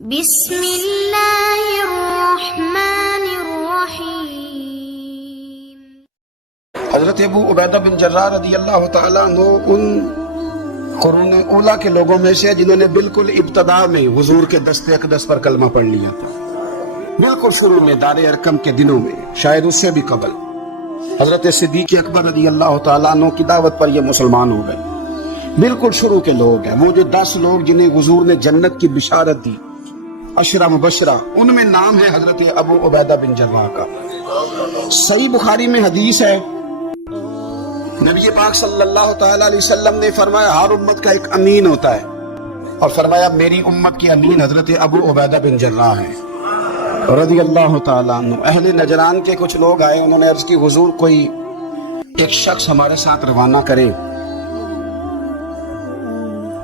بسم اللہ الرحمن الرحیم۔ حضرت ابو عبیدہ بن جراح رضی اللہ تعالیٰ عنہ ان قرون اولا کے لوگوں میں سے جنہوں نے بالکل ابتدا میں حضور کے دست اقدس پر کلمہ پڑھ لیا تھا، بالکل شروع میں دار ارقم کے دنوں میں، شاید اس سے بھی قبل حضرت صدیق اکبر رضی اللہ تعالیٰ عنہ کی دعوت پر یہ مسلمان ہو گئے۔ بالکل شروع کے لوگ ہیں، وہ جو 10 لوگ جنہیں حضور نے جنت کی بشارت دی، عشرہ مبشرہ، ان میں نام ہے حضرت ابو عبیدہ بن جراح کا۔ صحیح بخاری میں حدیث ہے، نبی پاک صلی اللہ تعالیٰ علیہ وسلم نے فرمایا ہر امت کا ایک امین ہوتا ہے، اور فرمایا میری امت کے امین حضرت ابو عبیدہ بن جراح ہیں رضی اللہ تعالیٰ عنہ۔ اہل نجران کے کچھ لوگ آئے، انہوں نے عرض کی حضور کوئی ایک شخص ہمارے ساتھ روانہ کرے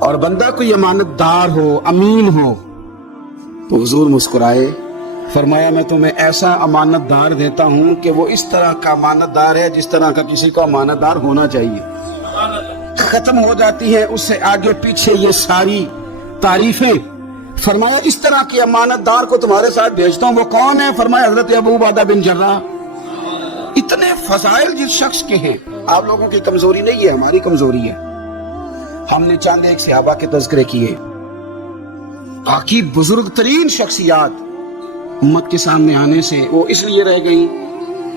اور بندہ کوئی امانت دار ہو، امین ہو۔ تو حضور مسکرائے، فرمایا میں تمہیں ایسا امانت دار دیتا ہوں کہ وہ اس طرح کا امانت دار ہے جس طرح کا کسی کو امانت دار ہونا چاہیے۔ ختم ہو جاتی ہے اس سے آگے پیچھے یہ ساری تعریفیں۔ فرمایا اس طرح کی امانت دار کو تمہارے ساتھ بھیجتا ہوں، وہ کون ہے؟ فرمایا حضرت ابو عبیدہ بن جراح۔ اتنے فضائل جس شخص کے ہیں، آپ لوگوں کی کمزوری نہیں ہے، ہماری کمزوری ہے۔ ہم نے چاند ایک صحابہ کے تذکرے کیے، باقی بزرگ ترین شخصیات امت کے سامنے آنے سے وہ اس لیے رہ گئی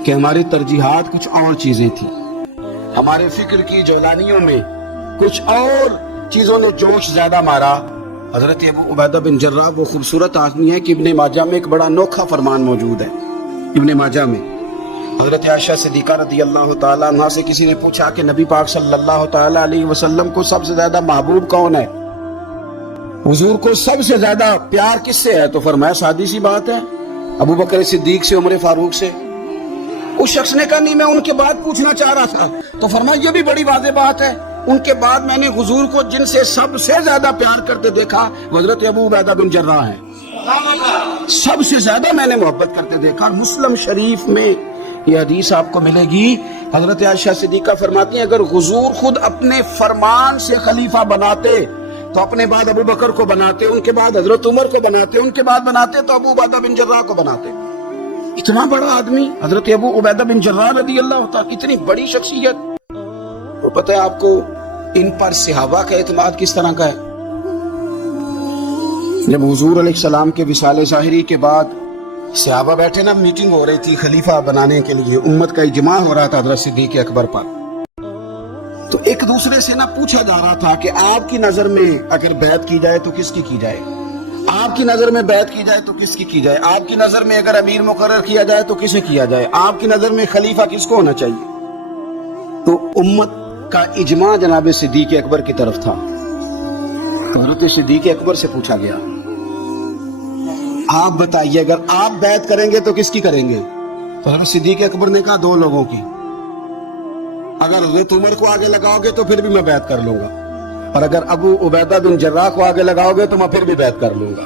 کہ ہماری ترجیحات کچھ اور چیزیں تھیں، ہمارے فکر کی جولانیوں میں کچھ اور چیزوں نے جوش زیادہ مارا۔ حضرت ابو عبیدہ بن جراح وہ خوبصورت آدمی ہے کہ ابن ماجہ میں ایک بڑا انوکھا فرمان موجود ہے۔ ابن ماجہ میں حضرت عائشہ صدیقہ رضی اللہ تعالیٰ عنہ سے کسی نے پوچھا کہ نبی پاک صلی اللہ تعالیٰ علیہ وسلم کو سب سے زیادہ محبوب کون ہے؟ حضور کو سب سے زیادہ پیار کس سے ہے؟ تو فرمایا سادی سی بات ہے، ابو بکر صدیق سے، عمر فاروق سے۔ اس شخص نے کہا نہیں، میں ان کے بعد پوچھنا چاہ رہا تھا۔ تو فرمایا یہ بھی بڑی واضح بات ہے، ان کے بعد میں نے حضور کو جن سے سب سے زیادہ پیار کرتے دیکھا وہ حضرت ابو عبیدہ بن جراح ہے، سب سے زیادہ میں نے محبت کرتے دیکھا۔ مسلم شریف میں یہ حدیث آپ کو ملے گی، حضرت عائشہ صدیقہ فرماتی ہیں اگر حضور خود اپنے فرمان سے خلیفہ بناتے تو اپنے بعد ابو بکر کو بناتے، ان کے بعد حضرت عمر کو بناتے، ان کے بعد بناتے تو ابو عبیدہ بن جراح کو بناتے۔ اتنا بڑا آدمی حضرت ابو عبیدہ بن جراح رضی اللہ تعالیٰ، اتنی بڑی شخصیت۔ تو پتہ ہے آپ کو ان پر صحابہ کا اعتماد کس طرح کا ہے؟ جب حضور علیہ السلام کے وصال ظاہری کے بعد صحابہ بیٹھے نا، میٹنگ ہو رہی تھی خلیفہ بنانے کے لیے، امت کا اجماع ہو رہا تھا حضرت صدیق اکبر پر، تو ایک دوسرے سے نہ پوچھا جا رہا تھا کہ آپ کی نظر میں اگر بیعت کی جائے تو کس کی کی جائے؟ آپ کی نظر میں بیعت کی جائے تو کس کی کی جائے؟ آپ کی نظر میں اگر امیر مقرر کیا جائے تو کسے کیا جائے؟ آپ کی نظر میں خلیفہ کس کو ہونا چاہیے؟ تو امت کا اجماع جناب صدیق اکبر کی طرف تھا۔ تو حضرت صدیق اکبر سے پوچھا گیا آپ بتائیے اگر آپ بیعت کریں گے تو کس کی کریں گے؟ تو حضرت صدیق اکبر نے کہا 2 لوگوں کی، اگر حضرت عمر کو آگے لگاؤ گے تو پھر بھی میں بیعت کر لوں گا، اور اگر ابو عبیدہ بن جراح کو آگے لگاؤ گے تو میں پھر بھی بیعت کر لوں گا۔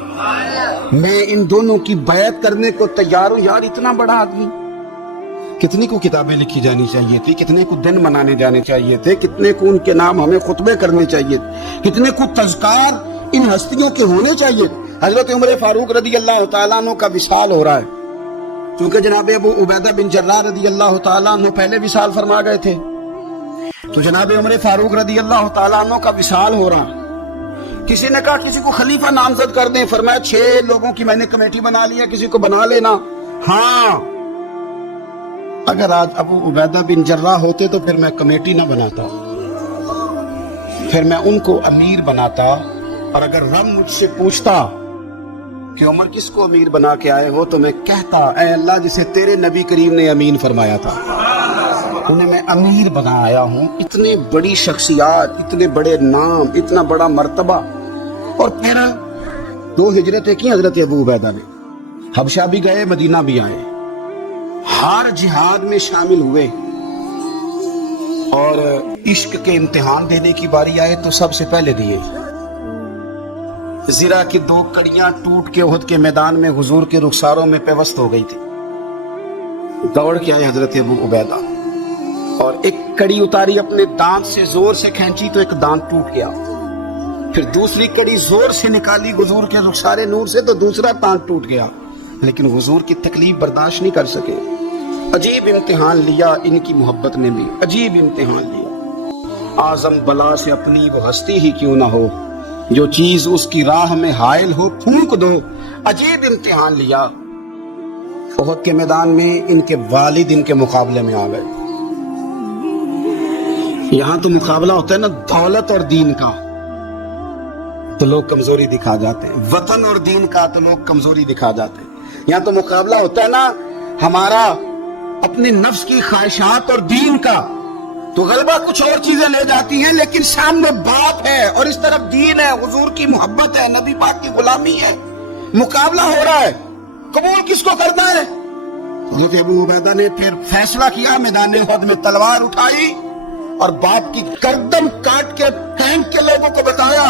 میں ان دونوں کی بیعت کرنے کو تیار ہوں۔ یار اتنا بڑا آدمی، کتنی کو کتابیں لکھی جانی چاہیے تھی، کتنے کو دن منانے جانے چاہیے تھے، کتنے کو ان کے نام ہمیں خطبے کرنے چاہیے، کتنے کو تذکار ان ہستیوں کے ہونے چاہیے۔ حضرت عمر فاروق رضی اللہ تعالیٰ عنہ کا وصال ہو رہا ہے، چونکہ جناب ابو عبیدہ بن جراح رضی اللہ تعالیٰ عنہ پہلے وصال فرما گئے تھے، تو جناب عمر فاروق رضی اللہ تعالیٰ عنہ کا وصال ہو رہا۔ کسی نے کہا کسی کو خلیفہ نامزد کر دیں، فرمایا 6 لوگوں کی میں نے کمیٹی بنا لی ہے، کسی کو بنا لینا۔ ہاں اگر آج ابو عبیدہ بن جراح ہوتے تو پھر میں کمیٹی نہ بناتا، پھر میں ان کو امیر بناتا، اور اگر رب مجھ سے پوچھتا کہ عمر کس کو امیر بنا کے آئے ہو تو میں کہتا اے اللہ جسے تیرے نبی کریم نے امین فرمایا تھا انہیں میں امیر بنا آیا ہوں۔ اتنے بڑی شخصیات، اتنے بڑے نام، اتنا بڑا مرتبہ، اور پھر 2 ہجرتیں کی حضرت ابو عبیدہ نے، حبشہ بھی گئے، مدینہ بھی آئے، ہر جہاد میں شامل ہوئے، اور عشق کے امتحان دینے کی باری آئے تو سب سے پہلے دیے۔ زرہ کی 2 کڑیاں ٹوٹ کے احد کے میدان میں حضور کے رخساروں میں پیوست ہو گئی تھی، دوڑ کے آئے حضرت ابو عبیدہ، اور ایک کڑی اتاری، اپنے دانت سے زور سے کھینچی تو ایک دانت ٹوٹ گیا، پھر دوسری کڑی زور سے نکالی حضور کے رخسار نور سے تو دوسرا ٹانک ٹوٹ گیا، لیکن حضور کی تکلیف برداشت نہیں کر سکے۔ عجیب امتحان لیا ان کی محبت نے بھی، عجیب امتحان لیا۔ اعظم بلا سے اپنی وہ ہستی ہی کیوں نہ ہو، جو چیز اس کی راہ میں حائل ہو پھونک دو۔ عجیب امتحان لیا۔ احد کے میدان میں ان کے والد ان کے مقابلے میں آ گئے۔ یہاں تو مقابلہ ہوتا ہے نا دولت اور دین کا، تو لوگ کمزوری دکھا جاتے ہیں، وطن اور دین کا تو لوگ کمزوری دکھا جاتے ہیں۔ یہاں تو مقابلہ ہوتا ہے نا ہمارا اپنے نفس کی خواہشات اور دین کا، تو غلبہ کچھ اور چیزیں لے جاتی ہیں، لیکن سامنے باپ ہے اور اس طرف دین ہے، حضور کی محبت ہے، نبی پاک کی غلامی ہے، مقابلہ ہو رہا ہے، قبول کس کو کرنا ہے؟ حضرت ابو عبیدہ نے پھر فیصلہ کیا، میدان احد میں تلوار اٹھائی اور باپ کی گردن کاٹ کے پھینک کے لوگوں کو بتایا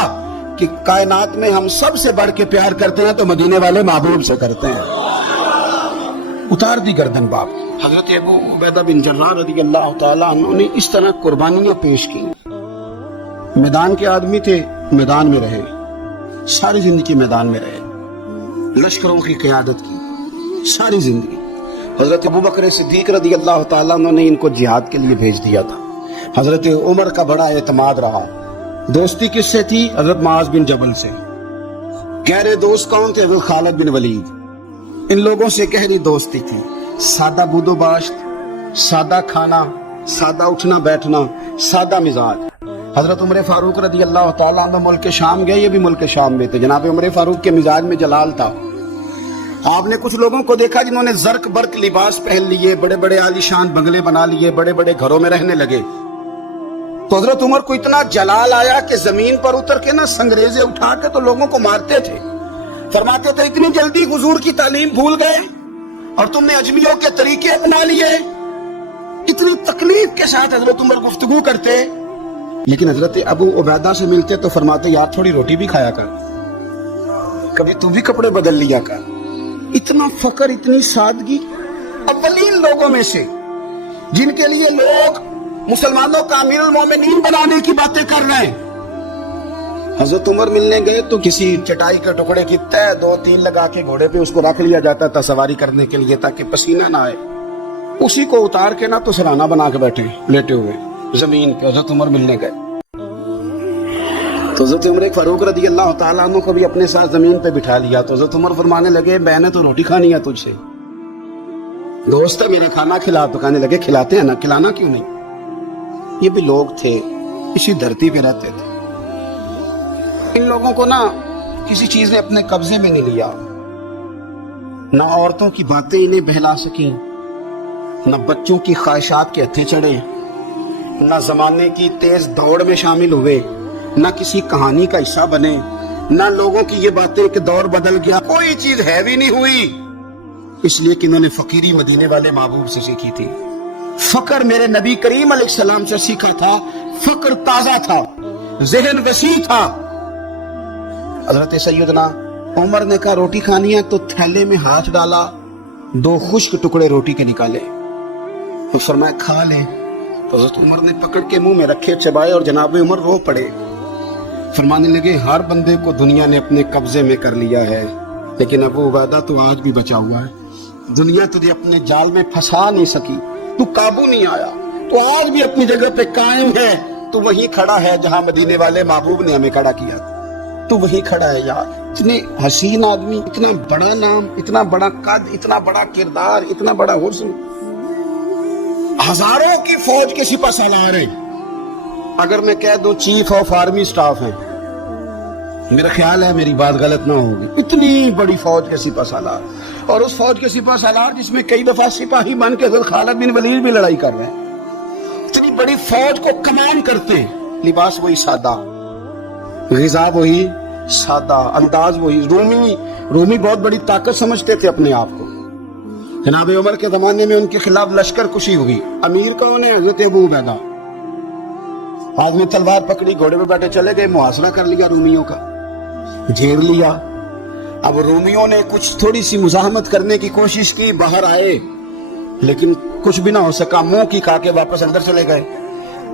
کہ کائنات میں ہم سب سے بڑھ کے پیار کرتے ہیں تو مدینے والے محبوب سے کرتے ہیں۔ اتار دی گردن باپ کی۔ حضرت ابو عبیدہ بن جراح رضی اللہ تعالیٰ عنہ نے اس طرح قربانیاں پیش کی۔ میدان کے آدمی تھے، میدان میں رہے، ساری زندگی میدان میں رہے، لشکروں کی قیادت کی ساری زندگی۔ حضرت ابوبکر صدیق رضی اللہ تعالیٰ عنہ نے ان کو جہاد کے لیے بھیج دیا تھا۔ حضرت عمر کا بڑا اعتماد رہا۔ دوستی کس سے تھی؟ حضرت معاذ بن جبل سے۔ گہرے دوست کون تھے؟ حضرت خالد بن ولید۔ ان لوگوں سے گہری دوستی تھی۔ سادہ بود و باشت، سادہ کھانا، سادہ اٹھنا بیٹھنا، سادہ مزاج۔ حضرت عمر فاروق رضی اللہ تعالیٰ عنہ ملک شام گئے، یہ بھی ملک شام میں تھے۔ جناب عمر فاروق کے مزاج میں جلال تھا۔ آپ نے کچھ لوگوں کو دیکھا جنہوں نے زرق برق لباس پہن لیے، بڑے بڑے عالیشان بنگلے بنا لیے، بڑے بڑے گھروں میں رہنے لگے۔ تو حضرت عمر کو اتنا جلال آیا کہ زمین پر اتر کے نا سنگریزے اٹھا کے تو لوگوں کو مارتے تھے۔ فرماتے تھے اتنی جلدی حضور کی تعلیم بھول گئے اور تم نے اجمیوں کے طریقے اپنا لیے۔ اتنی تکلیف کے ساتھ حضرت عمر گفتگو کرتے، لیکن حضرت ابو عبیدہ سے ملتے تو فرماتے یار تھوڑی روٹی بھی کھایا کر، کبھی تم بھی کپڑے بدل لیا کر۔ اتنا فقر، اتنی سادگی۔ اولین لوگوں میں سے جن کے لیے لوگ مسلمانوں کا امیر المومنین بنانے کی باتیں کر رہے ہیں۔ حضرت عمر ملنے گئے تو کسی چٹائی کے ٹکڑے کی تہ 2-3 لگا کے گھوڑے پہ اس کو رکھ لیا جاتا تھا سواری کرنے کے لیے تاکہ پسینہ نہ آئے، اسی کو اتار کے نا تو سرانہ بنا کے بیٹھے لیٹے ہوئے زمین پہ۔ حضرت عمر ملنے گئے تو حضرت عمر فاروق رضی اللہ تعالیٰ عنہ کو بھی اپنے ساتھ زمین پہ بٹھا لیا۔ تو حضرت عمر فرمانے لگے میں نے تو روٹی کھانی ہے تجھ سے، دوست ہے میرے کھانا کھلا۔ تو کہنے لگے کھلاتے ہیں نا، کھلانا کیوں نہیں۔ یہ بھی لوگ تھے، اسی دھرتی پہ رہتے تھے۔ ان لوگوں کو نا کسی چیز نے اپنے قبضے میں نہیں لیا، نہ عورتوں کی باتیں انہیں بہلا سکیں، نہ بچوں کی خواہشات کے ہتھے چڑھے، نہ زمانے کی تیز دوڑ میں شامل ہوئے، نہ کسی کہانی کا حصہ بنے، نہ لوگوں کی یہ باتیں کہ دور بدل گیا، کوئی چیز ہیوی نہیں ہوئی، اس لیے کہ انہوں نے فقیری مدینے والے محبوب سے سیکھی تھی۔ فقر میرے نبی کریم علیہ السلام سے سیکھا تھا، فقر تازہ تھا، ذہن وسیع تھا۔ حضرت سیدنا عمر نے کہا روٹی کھانی ہے تو تھیلے میں ہاتھ ڈالا، 2 خشک ٹکڑے روٹی کے نکالے، تو فرمایا کھا لے۔ تو حضرت عمر نے پکڑ کے منہ میں رکھے، چبائے، اور جناب عمر رو پڑے۔ فرمانے لگے ہر بندے کو دنیا نے اپنے قبضے میں کر لیا ہے، لیکن ابو عبیدہ تو آج بھی بچا ہوا ہے۔ دنیا تجھے اپنے جال میں پھنسا نہیں سکی، تو قابو نہیں آیا، تو آج بھی اپنی جگہ پہ قائم ہے، تو وہیں کھڑا ہے جہاں مدینے والے محبوب نے ہمیں کھڑا کیا، تو وہیں کھڑا ہے یار۔ اتنے حسین آدمی، اتنا بڑا نام، اتنا بڑا قد، اتنا بڑا کردار، اتنا بڑا حسن، ہزاروں کی فوج کے سپہ سالار ہیں۔ اگر میں کہہ دوں چیف آف آرمی سٹاف ہیں، میرا خیال ہے میری بات غلط نہ ہوگی، اتنی بڑی فوج کے سپہ سالار، اور اس فوج کے سپہ سالار جس میں کئی دفعہ سپاہی بن کے حضرت خالد بن ولید بھی لڑائی کر رہے ہیں، اتنی بڑی فوج کو کمان کرتے ہیں۔ لباس وہی سادہ، غذا وہی سادہ، انداز وہی۔ رومی بہت بڑی طاقت سمجھتے تھے اپنے آپ کو۔ جناب عمر کے زمانے میں ان کے خلاف لشکر کشی ہوئی۔ امیر کون ہے؟ حضرت ابو عبیدہ۔ ہاتھ میں تلوار پکڑی، گھوڑے پہ بیٹھے چلے گئے، محاصرہ کر لیا رومیوں کا، گھیر لیا۔ اب رومیوں نے کچھ تھوڑی سی مزاحمت کرنے کی کوشش کی، باہر آئے، لیکن کچھ بھی نہ ہو سکا، منہ کی کھا کے واپس اندر چلے گئے۔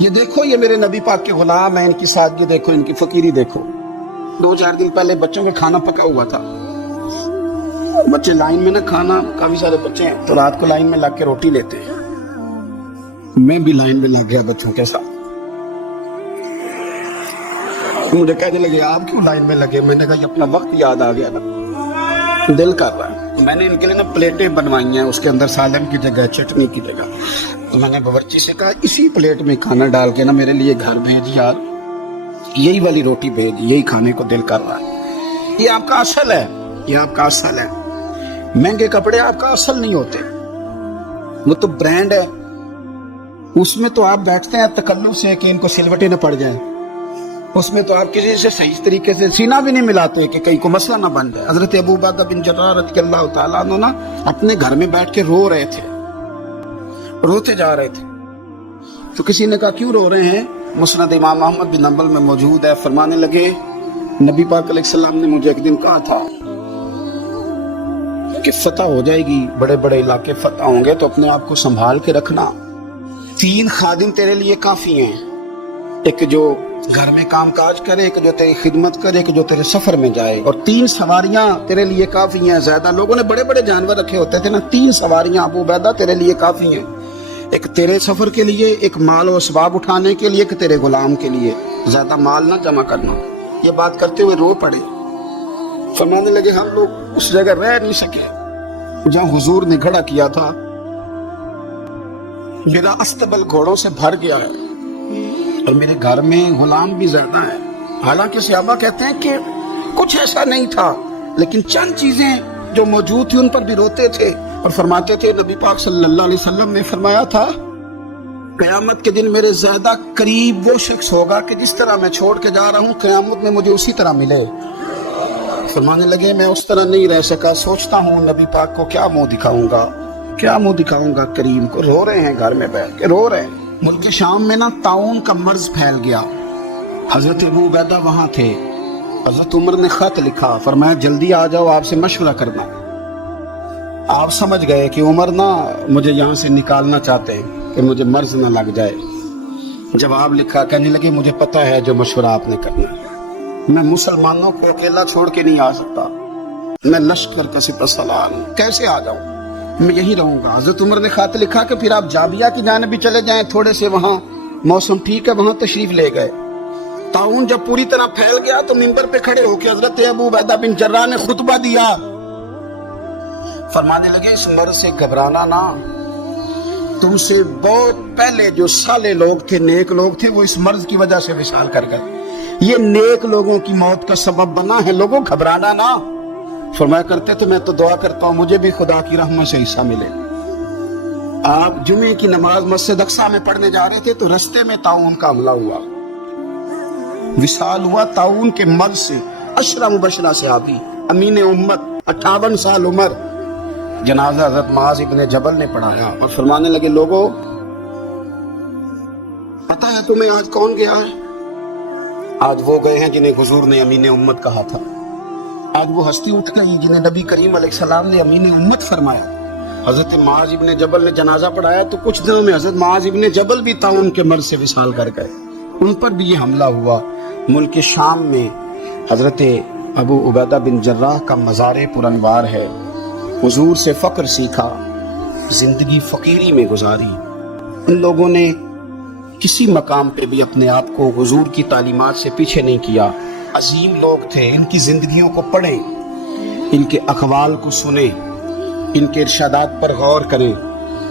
یہ دیکھو یہ میرے نبی پاک کے غلام ہیں، ان کی سادگی دیکھو، ان کی فقیری دیکھو۔ 2-4 دن پہلے بچوں کا کھانا پکا ہوا تھا، بچے لائن میں نہ کھانا، کافی سارے بچے ہیں تو رات کو لائن میں لگ کے روٹی لیتے ہیں، میں بھی لائن میں لگ گیا بچوں کے ساتھ۔ مجھے کہنے لگے آپ کیوں لائن میں لگے؟ میں نے کہا یہ اپنا وقت یاد آ گیا نا، دل کر رہا ہے۔ میں نے ان کے لیے نا پلیٹیں بنوائی ہیں، اس کے اندر سالن کی جگہ چٹنی کی جگہ، تو میں نے باورچی سے کہا اسی پلیٹ میں کھانا ڈال کے نا میرے لیے گھر بھیج یار، یہی والی روٹی بھیج، یہی کھانے کو دل کر رہا ہے۔ یہ آپ کا اصل ہے، یہ آپ کا اصل ہے۔ مہنگے کپڑے آپ کا اصل نہیں ہوتے، وہ تو برانڈ ہے، اس میں تو آپ بیٹھتے ہیں تکلف سے کہ ان کو سلوٹے نہ پڑ جائیں، اس میں تو آپ کسی سے صحیح طریقے سے سینہ بھی نہیں ملاتے کہ کہیں کو مسئلہ نہ بن جائے۔ حضرت ابو عبیدہ بن جراح رضی اللہ تعالیٰ عنہ نا اپنے گھر میں بیٹھ کے رو رہے تھے، روتے جا رہے تھے، تو کسی نے کہا کیوں رو رہے ہیں؟ مسند امام احمد بن حنبل میں موجود ہے، فرمانے لگے نبی پاک علیہ السلام نے مجھے ایک دن کہا تھا کہ فتح ہو جائے گی، بڑے بڑے علاقے فتح ہوں گے تو اپنے آپ کو سنبھال کے رکھنا، 3 خادم تیرے لیے کافی ہیں، ایک جو گھر میں کام کاج کرے، ایک جو تیری خدمت کرے، ایک جو تیرے سفر میں جائے، اور 3 سواریاں تیرے لیے کافی ہیں۔ زیادہ لوگوں نے بڑے بڑے جانور رکھے ہوتے تھے نا، 3 سواریاں ابو عبیدہ تیرے لیے کافی ہیں، ایک تیرے سفر کے لیے، ایک مال و اسباب اٹھانے کے لیے، ایک تیرے غلام کے لیے، زیادہ مال نہ جمع کرنا۔ یہ بات کرتے ہوئے رو پڑے، فرمانے لگے ہم لوگ اس جگہ رہ نہیں سکے جہاں حضور نے کھڑا کیا تھا، میرا استبل گھوڑوں سے بھر گیا ہے اور میرے گھر میں غلام بھی زیادہ ہیں۔ حالانکہ صحابہ کہتے ہیں کہ کچھ ایسا نہیں تھا، لیکن چند چیزیں جو موجود تھی ان پر بھی روتے تھے اور فرماتے تھے نبی پاک صلی اللہ علیہ وسلم نے فرمایا تھا قیامت کے دن میرے زیادہ قریب وہ شخص ہوگا کہ جس طرح میں چھوڑ کے جا رہا ہوں قیامت میں مجھے اسی طرح ملے۔ فرمانے لگے میں اس طرح نہیں رہ سکا، سوچتا ہوں نبی پاک کو کیا منہ دکھاؤں گا، کیا منہ دکھاؤں گا کریم کو۔ رو رہے ہیں گھر میں بیٹھ کے، رو رہے ہیں۔ ملک شام میں نا طاعون کا مرض پھیل گیا، حضرت ابو عبیدہ وہاں تھے، حضرت عمر نے خط لکھا، فرمایا جلدی آ جاؤ، آپ سے مشورہ کرنا۔ آپ سمجھ گئے کہ عمر نا مجھے یہاں سے نکالنا چاہتے ہیں کہ مجھے مرض نہ لگ جائے۔ جواب لکھا، کہنے لگے مجھے پتہ ہے جو مشورہ آپ نے کرنا، میں مسلمانوں کو اکیلا چھوڑ کے نہیں آ سکتا، میں لشکر کا سپہ سالار ہوں، کیسے آ جاؤں، میں یہی رہوں گا۔ حضرت عمر نے خط لکھا کہ پھر آپ جابیہ کی جانب بھی چلے جائیں، تھوڑے سے وہاں موسم ٹھیک ہے، وہاں تشریف لے گئے۔ طاعون جب پوری طرح پھیل گیا تو منبر پہ کھڑے ہو کے حضرت ابو عبیدہ بن جراح نے خطبہ دیا، فرمانے لگے اس مرض سے گھبرانا نہ، تم سے بہت پہلے جو صالح لوگ تھے، نیک لوگ تھے، وہ اس مرض کی وجہ سے وصال کر گئے، یہ نیک لوگوں کی موت کا سبب بنا ہے، لوگوں گھبرانا نہ۔ فرمایا کرتے تو میں تو دعا کرتا ہوں مجھے بھی خدا کی رحمت سے حصہ ملے۔ آپ جمعے کی نماز مسجد اقصیٰ میں پڑھنے جا رہے تھے تو رستے میں طاعون کا حملہ ہوا، وصال ہوا طاعون کے مرض سے۔ عشرہ مبشرہ صحابی، امین امت، 58 سال عمر، جنازہ حضرت معاذ ابن جبل نے پڑھایا اور فرمانے لگے لوگوں پتہ ہے تمہیں آج کون گیا ہے؟ آج وہ گئے ہیں جنہیں حضور نے امین امت کہا تھا، آج وہ ہستی اٹھ گئی جنہیں نبی کریم علیہ السلام نے امین امت فرمایا۔ حضرت معاذ ابن جبل نے جنازہ پڑھایا تو کچھ دنوں میں حضرت معاذ ابن جبل بھی طاعون کے مرض سے وصال کر گئے، ان پر بھی یہ حملہ ہوا۔ ملک شام میں حضرت ابو عبیدہ بن جراح کا مزار پرانوار ہے، حضور سے فقر سیکھا، زندگی فقیری میں گزاری۔ ان لوگوں نے کسی مقام پہ بھی اپنے آپ کو حضور کی تعلیمات سے پیچھے نہیں کیا، عظیم لوگ تھے، ان کی زندگیوں کو پڑھیں، ان کے اقوال کو سنیں، ان کے ارشادات پر غور کریں،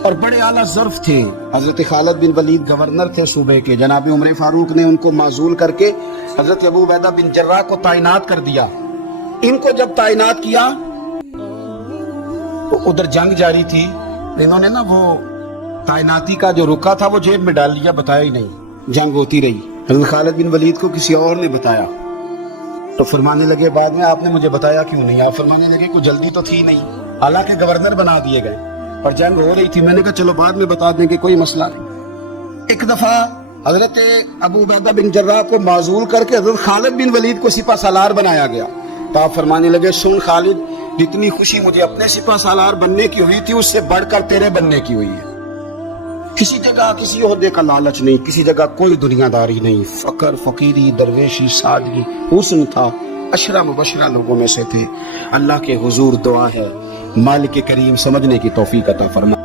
اور بڑے اعلیٰ ظرف تھے۔ حضرت خالد بن ولید گورنر تھے صوبے کے، جناب عمر فاروق نے ان کو معزول کر کے حضرت ابو عبیدہ بن جراح کو تعینات کر دیا۔ ان کو جب تعینات کیا تو ادھر جنگ جاری تھی، انہوں نے نا وہ تعیناتی کا جو رکا تھا وہ جیب میں ڈال لیا، بتایا ہی نہیں، جنگ ہوتی رہی۔ حضرت خالد بن ولید کو کسی اور نے بتایا تو فرمانے لگے بعد میں آپ نے مجھے بتایا کیوں نہیں؟ آپ فرمانے لگے کوئی جلدی تو تھی نہیں، حالانکہ گورنر بنا دیے گئے اور جنگ ہو رہی تھی، میں نے کہا چلو بعد میں بتا دیں کہ کوئی مسئلہ نہیں۔ ایک دفعہ حضرت ابو عبیدہ بن جراح کو معزول کر کے حضرت خالد بن ولید کو سپہ سالار بنایا گیا، تو آپ فرمانے لگے سن خالد، جتنی خوشی مجھے اپنے سپہ سالار بننے کی ہوئی تھی اس سے بڑھ کر تیرے بننے کی ہوئی ہے۔ کسی جگہ کسی عہدے کا لالچ نہیں، کسی جگہ کوئی دنیا داری نہیں، فقر، فقیری، درویشی، سادگی، حسن تھا، عشرہ مبشرہ لوگوں میں سے تھے۔ اللہ کے حضور دعا ہے مالک کریم سمجھنے کی توفیق عطا فرما۔